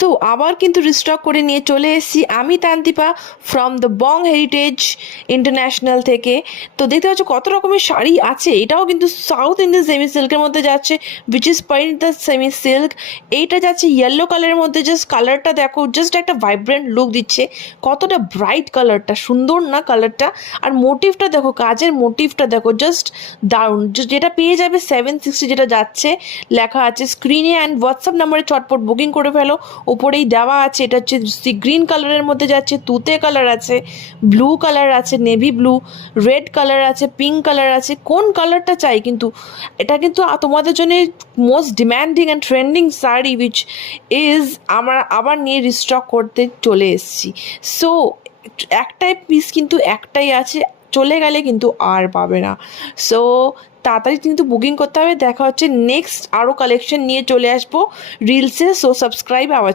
তো আবার কিন্তু রিস্টক করে নিয়ে চলে এসেছি আমি Tantipa from the Bong heritage international থেকে। তো দেখতে পাচ্ছ কত রকমের শাড়ি আছে। এটাও কিন্তু সাউথ ইন্ডিয়ান সেমি সিল্কের মধ্যে যাচ্ছে, which is point the semi silk. এইটা যাচ্ছে ইয়েলো কালারের মধ্যে। জাস্ট কালারটা দেখো, জাস্ট একটা ভাইব্রেন্ট লুক দিচ্ছে। কতটা ব্রাইট কালারটা, সুন্দর না কালারটা? আর মোটিভটা দেখো, কাজের মোটিভটা দেখো, জাস্ট দারুণ। যেটা পেয়ে যাবে 760, যেটা যাচ্ছে লেখা আছে স্ক্রিনে। অ্যান্ড হোয়াটসঅ্যাপ নাম্বারে চটপট বুকিং করে ফেলো, ওপরেই দেওয়া আছে। এটা হচ্ছে গ্রিন কালারের মধ্যে যাচ্ছে, তুতে কালার আছে, ব্লু কালার আছে, নেভি ব্লু, রেড কালার আছে, পিঙ্ক কালার আছে। কোন কালারটা চাই? কিন্তু এটা কিন্তু তোমাদের জন্য most demanding and trending sari, which is আমরা আবার নিয়ে রিস্টক করতে চলে এসেছি। সো একটাই পিস কিন্তু একটাই আছে, চলে গেলে কিন্তু আর পাবে না। সো তাড়াতাড়ি কিন্তু বুকিং করতে হবে। দেখা হচ্ছে নেক্সট আরও কালেকশন নিয়ে চলে আসবো রিলসে। So subscribe our